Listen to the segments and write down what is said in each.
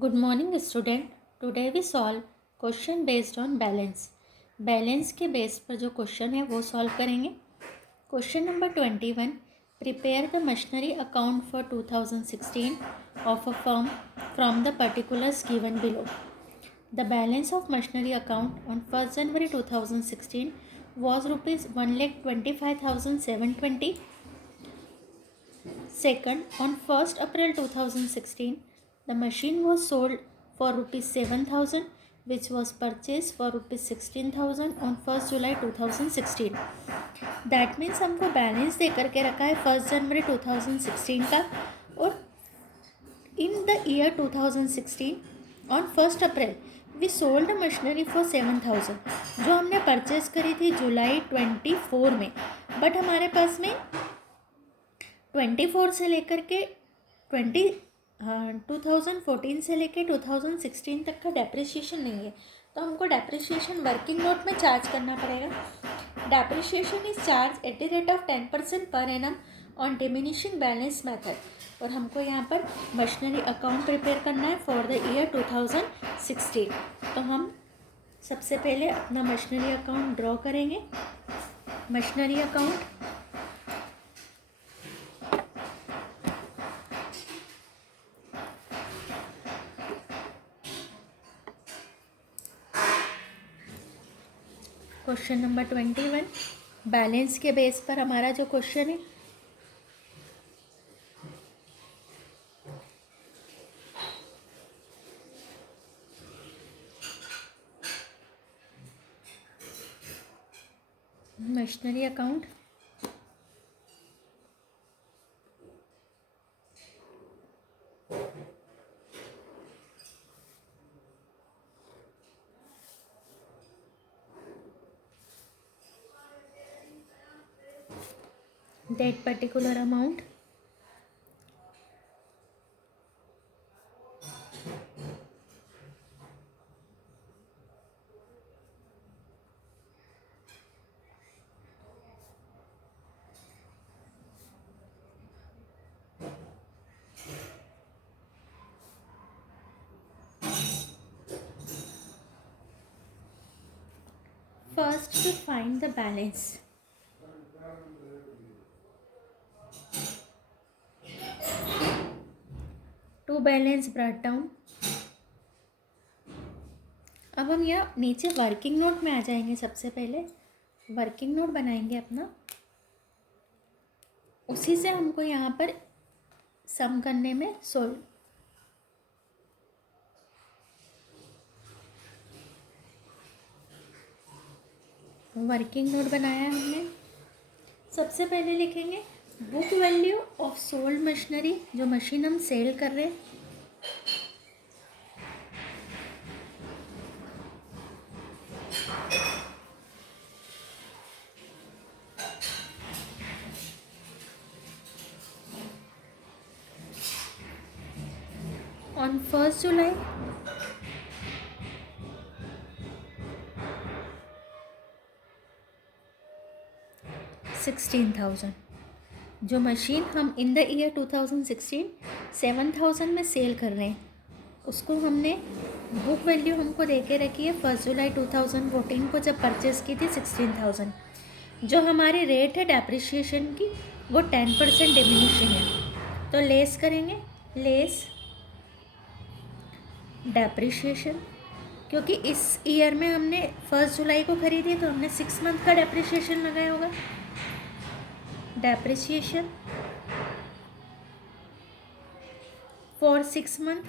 Good morning student. Today we solve question based on balance. Balance के base पर जो question है वो सॉल्व करेंगे। Question number 21, prepare the machinery account for 2016 of a firm from the particulars given below. The balance of machinery account on 1st January 2016 was rupees 1,25,720. Second, on 1st April 2016, the machine was sold for rupees 7,000, which was purchased for rupees 16,000 on 1st July 2016. That means हमको balance दे करके रखा है 1st January 2016 का, और in the year 2016 on 1st April we sold a machinery for 7,000 जो हमने purchase करी थी जुलाई 24 में, बट हमारे पास में 24 से लेकर के 2014 से लेकर 2016 तक का डेप्रिसिएशन नहीं है, तो हमको डेप्रिसिएशन वर्किंग नोट में चार्ज करना पड़ेगा। Depreciation is charge at the rate of 10% per annum on diminishing balance method, और हमको यहाँ पर मशीनरी अकाउंट प्रिपेयर करना है फॉर द ईयर 2016। तो हम सबसे पहले अपना मशीनरी अकाउंट ड्रॉ करेंगे। Machinery account question number 21, balance के बेस पर हमारा जो क्वेश्चन है, machinery account that particular amount first to find the balance. To balance brought down. अब हम यहाँ नीचे वर्किंग नोट में आ जाएंगे। सबसे पहले वर्किंग नोट बनाएंगे अपना, उसी से हमको यहाँ पर सम करने में सोल्व। वर्किंग नोट बनाया हमने। सबसे पहले लिखेंगे book value of sold machinery, जो मशीन हम सेल कर रहे हैं, ऑन 1st जुलाई 16,000। जो मशीन हम इन द ईयर 2016 7,000 में सेल कर रहे हैं, उसको हमने बुक वैल्यू हमको दे के रखी है 1st जुलाई 2014 को, जब परचेज़ की थी 16,000। जो हमारी रेट है डेप्रिसिएशन की वो 10% डिमिनिशिंग है, तो लेस करेंगे, लेस डेप्रिसिएशन, क्योंकि इस ईयर में हमने 1st जुलाई को खरीदी तो हमने 6 मंथ का डेप्रिसिएशन लगाया होगा। Depreciation for 6 month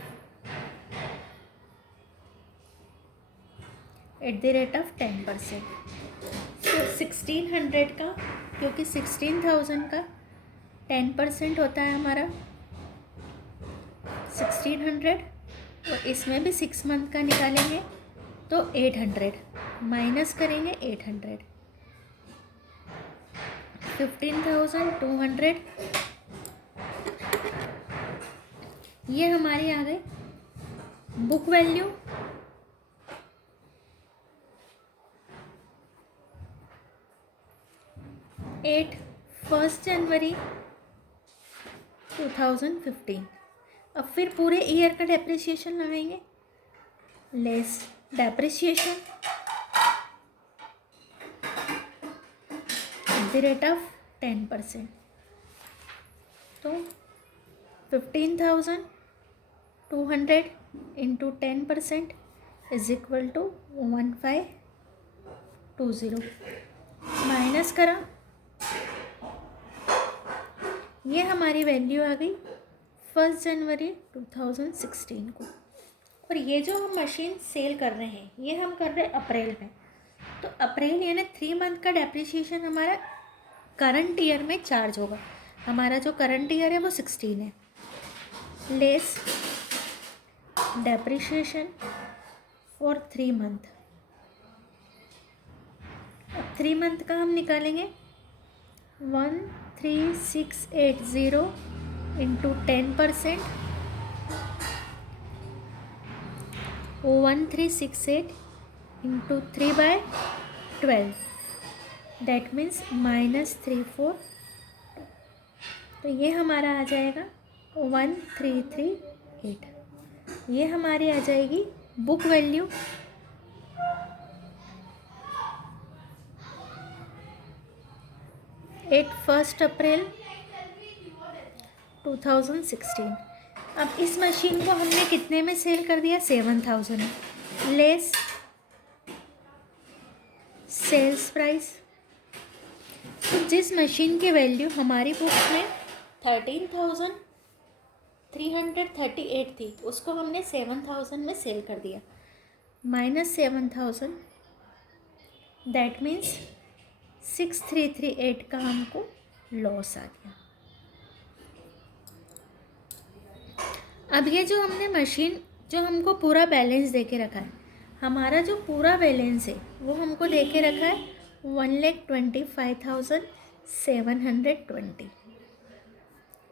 eight the rate of 10%। तो 1600 का, क्योंकि 16,000 का 10% होता है हमारा 1600, और इसमें भी 6 मंथ का निकालेंगे तो 800 माइनस करेंगे 800, 15,200। ये हमारी आ गई book value eight 1st January 2015। अब फिर पूरे ईयर का डेप्रिसिएशन लगाएंगे, less depreciation at the rate of 10%। तो 15,200 into 10% is equal to 1520। Minus करा, ये हमारी वैल्यू आ गई 1 जनवरी 2016 को। और ये जो हम मशीन सेल कर रहे हैं ये हम कर रहे हैं अप्रैल में। तो अप्रैल यानी 3 मंथ का डेप्रिसिएशन हमारा करंट ईयर में चार्ज होगा। हमारा जो करंट ईयर है वो 16 है, लेस डेप्रिसिएशन फॉर 3 मंथ। अब 3 मंथ का हम निकालेंगे 13680 इंटू 10%, 1368 इंटू 3/12, दैट मीन्स -34। तो ये हमारा आ जाएगा 1338। ये हमारी आ जाएगी बुक वैल्यू। एट 1 अप्रैल 2016। अब इस मशीन को हमने कितने में सेल कर दिया? 7,000 लेस सेल्स प्राइस। तो जिस मशीन की वैल्यू हमारी बुक्स में 13,338 थी उसको हमने 7,000 में सेल कर दिया, -7,000, दैट मीन्स 6,338 का हमको लॉस आ गया। अब ये जो हमने मशीन जो हमको पूरा बैलेंस दे के रखा है, हमारा जो पूरा बैलेंस है वो हमको दे के रखा है 1,25,720।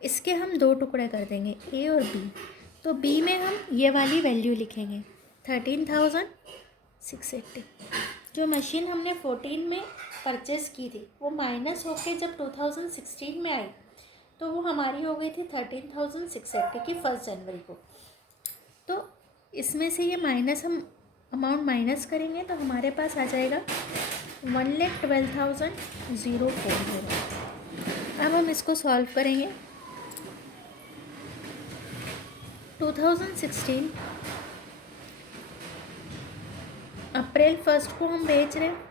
इसके हम 2 टुकड़े कर देंगे, ए और बी। तो बी में हम ये वाली वैल्यू लिखेंगे 13,680। जो मशीन हमने 14 में परचेस की थी वो माइनस होके जब 2016 में आई तो वो हमारी हो गई थी 13,680 की 1 जनवरी को। तो इसमें से ये माइनस हम अमाउंट माइनस करेंगे तो हमारे पास आ जाएगा 1,12,040। अब हम इसको सॉल्व करेंगे। 2016 अप्रैल 1 को हम बेच रहे हैं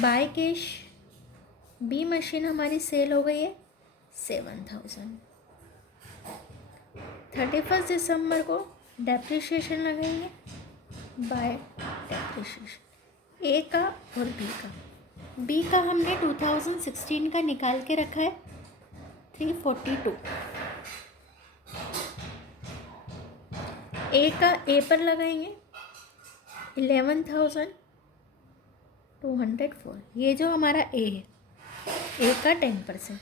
बाय कैश। बी मशीन हमारी सेल हो गई है 7,000। 31 दिसंबर को डेप्रिसिएशन लगाएंगे बाय डेप्रिसिएशन ए का और बी का। बी का हमने 2016 का निकाल के रखा है 342। ए का ए पर लगाएंगे 11,204। ये जो हमारा ए है, ए का 10%।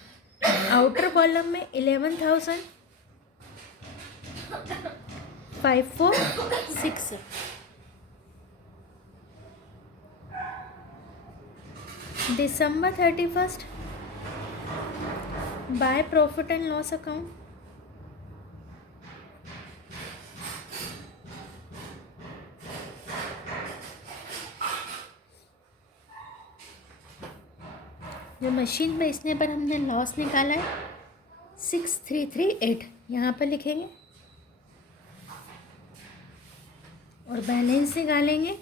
आउटर कॉलम में 11,546। दिसंबर 31 bye profit and loss account जो मशीन बेचने पर हमने लॉस निकाला है 6,338 यहाँ पर लिखेंगे और बैलेंस निकालेंगे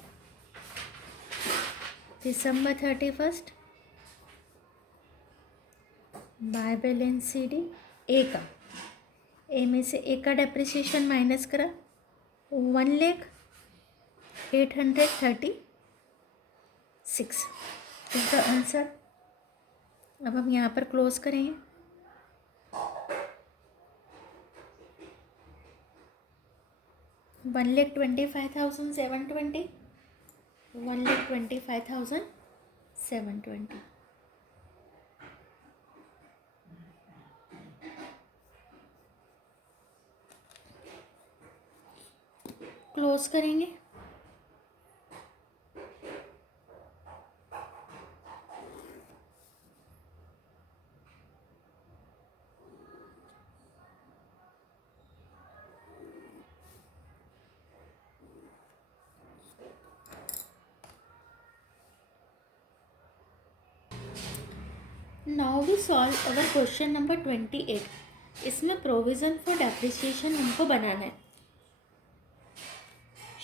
दिसंबर 31 बाय बैलेंस सी डी। ए का, ए में से ए का डेप्रिसिएशन माइनस करा 1,08,36 इज द आंसर। अब हम यहाँ पर क्लोज करेंगे। $1,25,720, $1,25,720। क्लोज करेंगे। Now we solve our question number 28. इसमें प्रोविज़न फॉर डेप्रिसिएशन हमको बनाना है.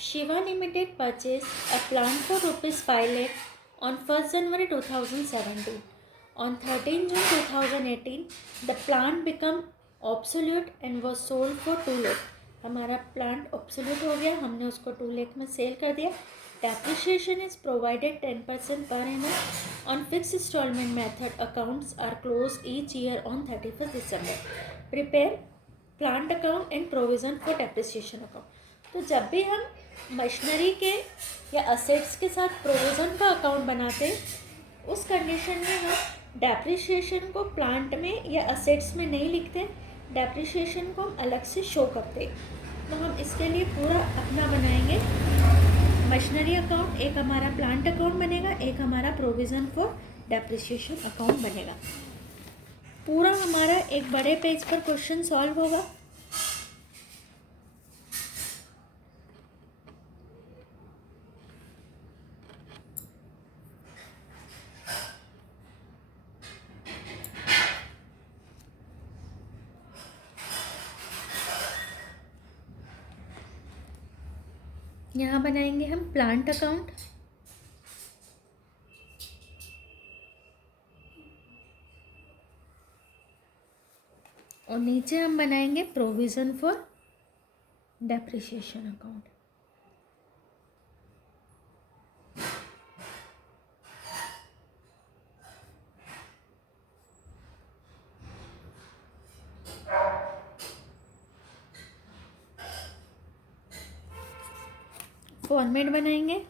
Shiva limited purchase a plant for ₹5 lakh on 1st January 2017. On 13 June 2018, the plant became obsolete and was sold for 2 lakh. हमारा plant absolute हो गया, हमने उसको 2 लाख में सेल कर दिया. Depreciation is provided 10% per annum on fixed instalment method. Accounts are close each year on 31st December. Prepare plant account and provision for depreciation account. तो जब भी हम मशीनरी के या असेट्स के साथ प्रोविज़न का अकाउंट बनाते, उस कंडीशन में हम डेप्रिसिएशन को प्लांट में या असेट्स में नहीं लिखते, डेप्रिसिएशन को हम अलग से शो करते. तो हम इसके लिए पूरा अपना बनाएंगे मशीनरी अकाउंट. एक हमारा प्लांट अकाउंट बनेगा, एक हमारा प्रोविज़न फॉर डेप्रिसिएशन अकाउंट बनेगा. पूरा हमारा एक बड़े पेज पर क्वेश्चन सॉल्व होगा. यहाँ बनाएंगे हम प्लांट अकाउंट. और नीचे हम बनाएंगे provision for depreciation account. Format बनाएंगे.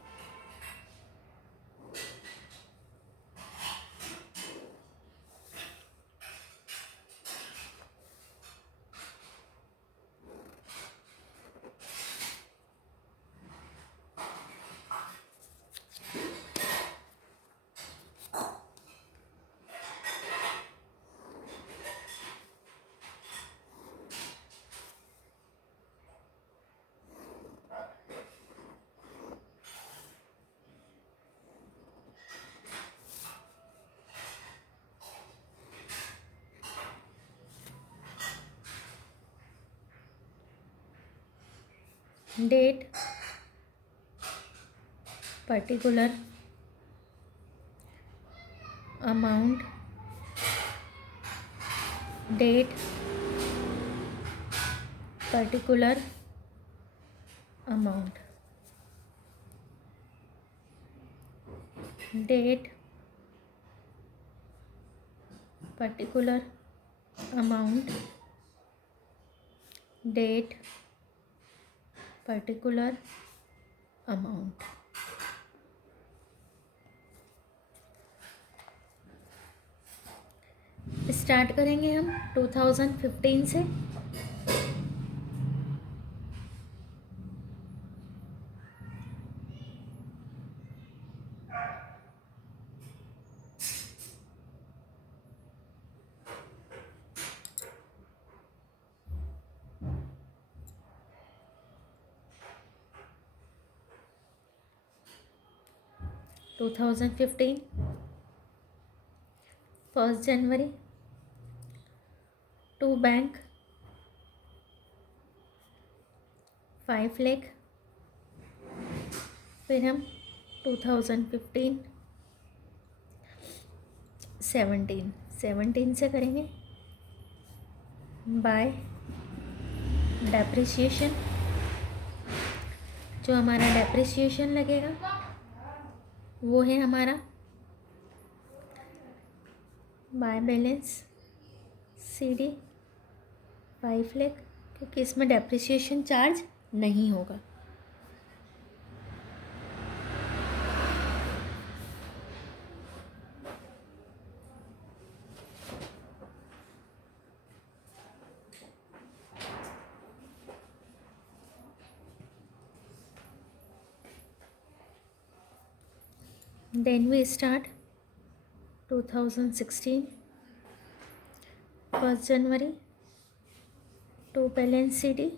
Date, particular amount, date, particular amount, date, particular amount, date, particular amount. Start करेंगे हम 2015 से. To 1st January to bank 5 lakh. फिर हम 2015 17 से करेंगे बाय डेप्रिसिएशन. जो हमारा डेप्रिसिएशन लगेगा वो है हमारा बाय बैलेंस CD 5 लाख, क्योंकि इसमें डेप्रिसिएशन चार्ज नहीं होगा. Then we start 2016 1st January to balance CD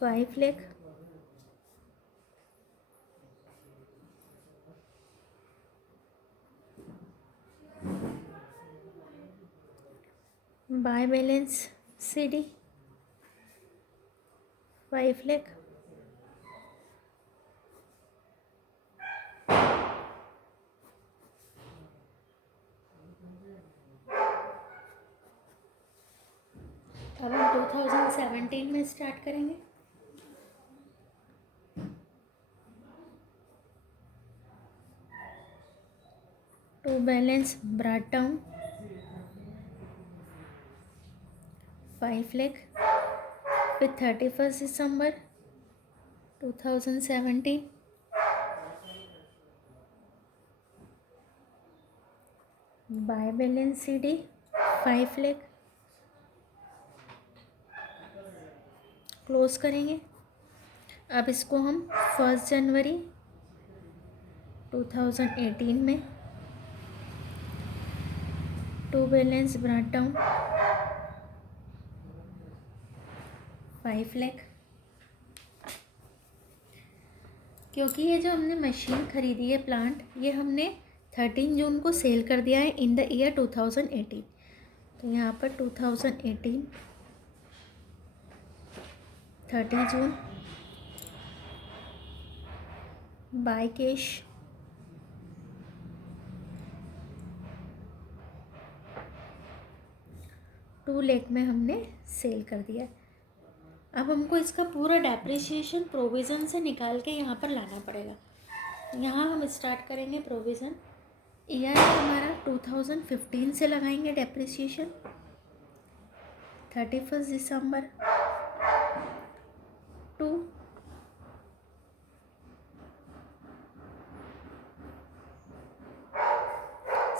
5 lakh. By balance CD 5 lakh, अब हम 2017 में स्टार्ट करेंगे। To balance brought down 5 lakh with 31st December 2017. By balance CD 5 lakh, close करेंगे। अब इसको हम 1 जनवरी 2018 में to balance brought down 5 lakh, क्योंकि ये जो हमने मशीन खरीदी है प्लांट, ये हमने 13 जून को सेल कर दिया है इन द ईयर 2018। तो यहाँ पर 2018 30 जून बाय कैश 2 लाख में हमने सेल कर दिया। अब हमको इसका पूरा डेप्रिसिएशन प्रोविज़न से निकाल के यहाँ पर लाना पड़ेगा। यहाँ हम स्टार्ट करेंगे प्रोविज़न। ईयर हमारा 2015 से लगाएंगे डेप्रिसिएशन 31 दिसंबर टू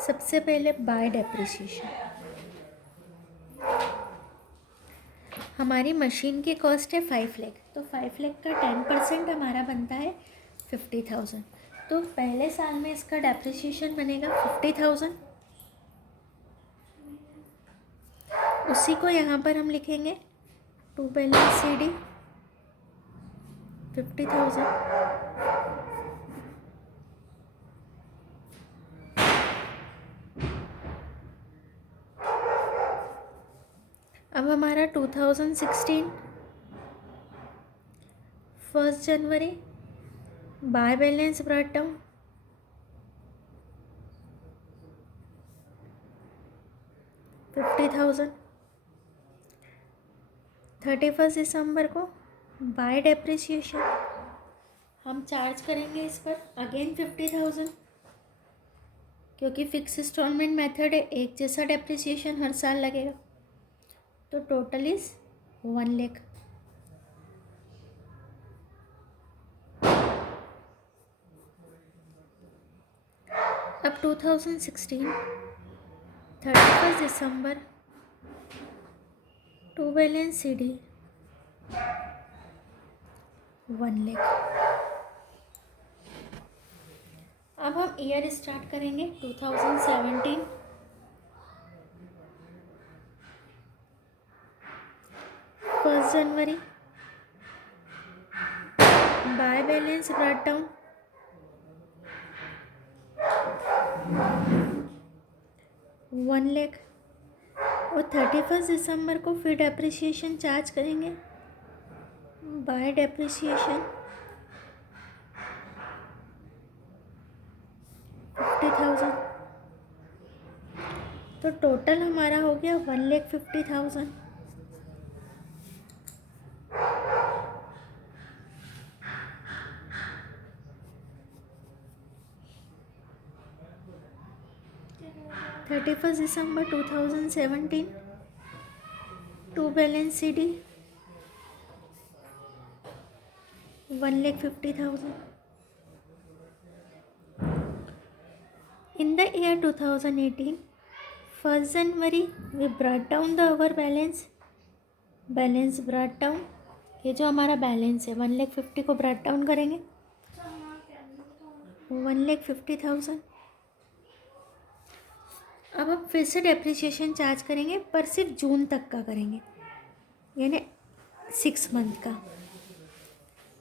सबसे पहले बाय डेप्रिसिएशन। हमारी मशीन की कॉस्ट है 5 लाख, तो 5 लाख का 10% हमारा बनता है 50,000। तो पहले साल में इसका डेप्रिसिएशन बनेगा 50,000। उसी को यहाँ पर हम लिखेंगे टू बैलेंस CD 50,000। अब हमारा 2016 1 जनवरी बाय बैलेंस ब्रॉट डाउन 50,000। 31 दिसंबर को बाय डेप्रिसिएशन हम चार्ज करेंगे इस पर अगेन 50,000, क्योंकि फिक्स इंस्टॉलमेंट मेथड है, एक जैसा डेप्रिसिएशन हर साल लगेगा। तो टोटल इज 1 लाख। अब 2016 31 दिसंबर टू बैलेंस CD 1 लाख। अब हम ईयर स्टार्ट करेंगे 2017। फर्स्ट जनवरी by balance brought down 1 lakh, और 31 दिसंबर को फिर डेप्रिसिएशन चार्ज करेंगे बाय डेप्रिसिएशन 50,000। तो टोटल हमारा हो गया 1,50,000। थर्टी फर्स्ट दिसंबर 2017 to balance CD 1,50,000। In the year 2018, 1st January, we brought down the our balance brought down। ये जो हमारा बैलेंस है 1,50,000 को ब्रॉट डाउन करेंगे 1,50,000। अब हम फिर से डेप्रिसिएशन चार्ज करेंगे, पर सिर्फ जून तक का करेंगे, यानी 6 मंथ का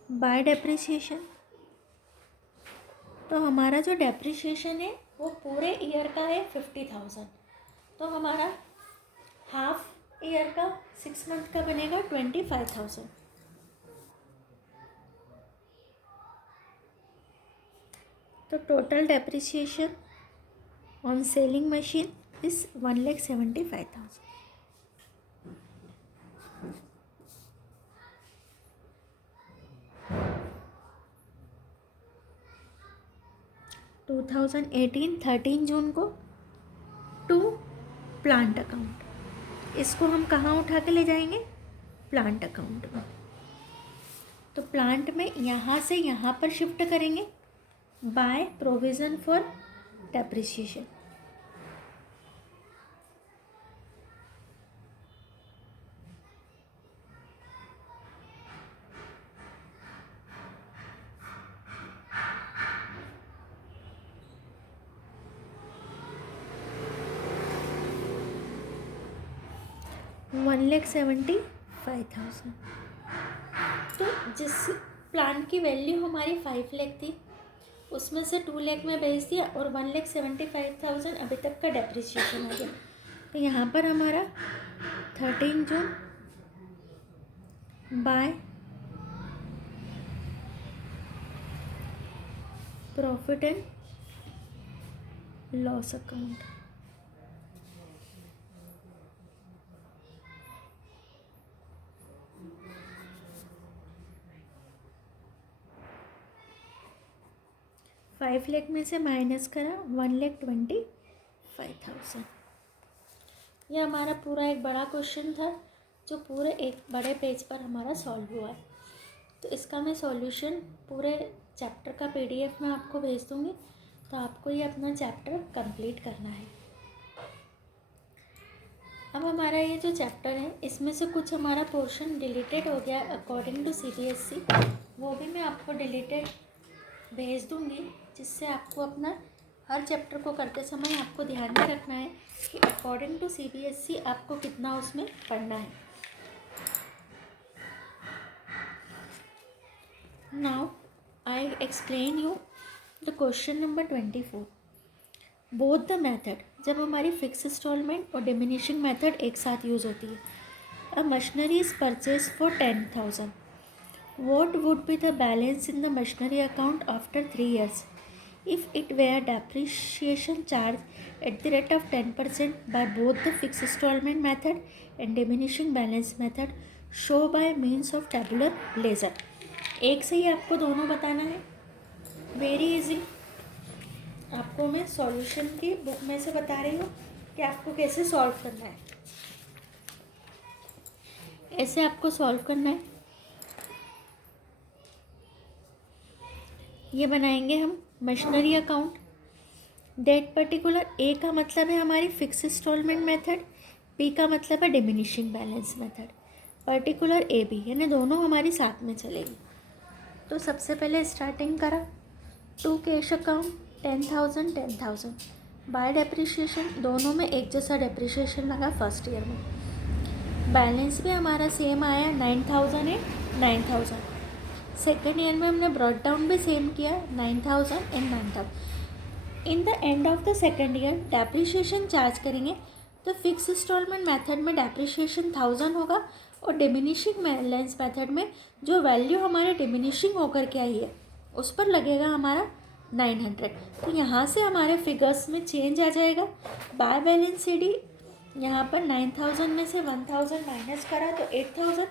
बाय डेप्रिसिएशन। तो हमारा जो डेप्रिसिएशन है वो पूरे ईयर का है 50,000। तो हमारा हाफ ईयर का 6 मंथ का बनेगा 25,000। तो total depreciation on selling machine is 1,75,000। (2018) 13 जून को टू प्लांट अकाउंट। इसको हम कहाँ उठा के ले जाएंगे? प्लांट अकाउंट में। तो प्लांट में यहाँ से यहाँ पर शिफ्ट करेंगे बाय प्रोविज़न फॉर डेप्रिसिएशन। (1,75,000). तो जिस प्लांट की वैल्यू हमारी 5 लाख थी उसमें से 2 लाख में बेच दिया और 1,75,000 अभी तक का डेप्रिसिएशन आ गया। तो यहाँ पर हमारा 13 June by profit and loss account. Five lakh में से माइनस करा 1,25,000। यह हमारा पूरा एक बड़ा क्वेश्चन था जो पूरे एक बड़े पेज पर हमारा सॉल्व हुआ है। तो इसका मैं सॉल्यूशन पूरे चैप्टर का PDF में आपको भेज दूँगी, तो आपको ये अपना चैप्टर कंप्लीट करना है। अब हमारा ये जो चैप्टर है इसमें से कुछ हमारा पोर्शन डिलीटेड हो गया अकॉर्डिंग टू CBSE, वो भी मैं आपको डिलीटेड भेज दूँगी, जिससे आपको अपना हर चैप्टर को करते समय आपको ध्यान में रखना है कि अकॉर्डिंग टू CBSE आपको कितना उसमें पढ़ना है। Now I explain you the question number 24। Both the method, जब हमारी फिक्स इंस्टॉलमेंट और डिमिनिशिंग मेथड एक साथ यूज़ होती है। अ machinery is purchase for 10,000। What would be the balance in the machinery account after 3 years if it were depreciation charge at the rate of 10% by both the fixed installment method and diminishing balance method? Show by means of tabular ledger। एक से ही आपको दोनों बताना है। Very easy. आपको मैं solution की book में से बता रही हूँ कि आपको कैसे सॉल्व करना है। ऐसे आपको सॉल्व करना है। ये बनाएंगे हम मशीनरी अकाउंट। डेट पर्टिकुलर ए का मतलब है हमारी फिक्स इंस्टॉलमेंट मेथड, बी का मतलब है diminishing balance method. Particular A B यानी दोनों हमारी साथ में चलेगी। तो सबसे पहले स्टार्टिंग करा to cash account 10,000 10,000 by depreciation, दोनों में एक जैसा डेप्रिशिएशन लगा फर्स्ट ईयर में। बैलेंस भी हमारा सेम आया 9,000 है 9,000। सेकेंड ईयर में हमने ब्रॉट डाउन भी सेम किया 9,000 and 9,000। In the end of the second year depreciation charge करेंगे तो फिक्स इंस्टॉलमेंट मेथड में डेप्रिशिएशन 1,000 होगा और डिमिनिशिंग बैलेंस मेथड में जो वैल्यू हमारे डिमिनिशिंग होकर के आई है उस पर लगेगा हमारा 900। तो यहाँ से हमारे फिगर्स में चेंज आ जाएगा। बाय बैलेंस CD यहाँ पर 9,000 में से 1,000 माइनस करा तो 8,000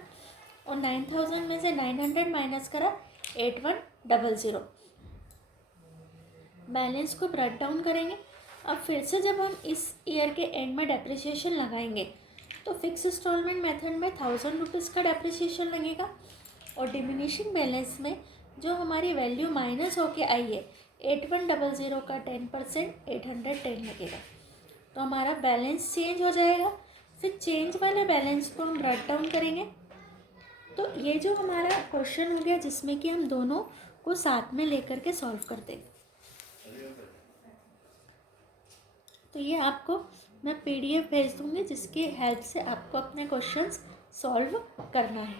और 9,000 में से 900 माइनस करा 8,100। बैलेंस को ब्रेक डाउन करेंगे। अब फिर से जब हम इस ईयर के एंड में डेप्रिसिएशन लगाएंगे तो फिक्स इंस्टॉलमेंट मेथड में 1,000 रुपीज़ का डेप्रिसिएशन लगेगा और डिमिनिशिंग बैलेंस में जो हमारी वैल्यू माइनस होके आई है 8,100 का 10% 810 लगेगा। तो हमारा बैलेंस चेंज हो जाएगा। फिर चेंज वाले बैलेंस को हम ब्रेक डाउन करेंगे। तो ये जो हमारा क्वेश्चन हो गया जिसमें कि हम दोनों को साथ में लेकर के सॉल्व करते हैं। तो ये आपको मैं PDF भेज दूँगी जिसकी हेल्प से आपको अपने क्वेश्चंस सॉल्व करना है।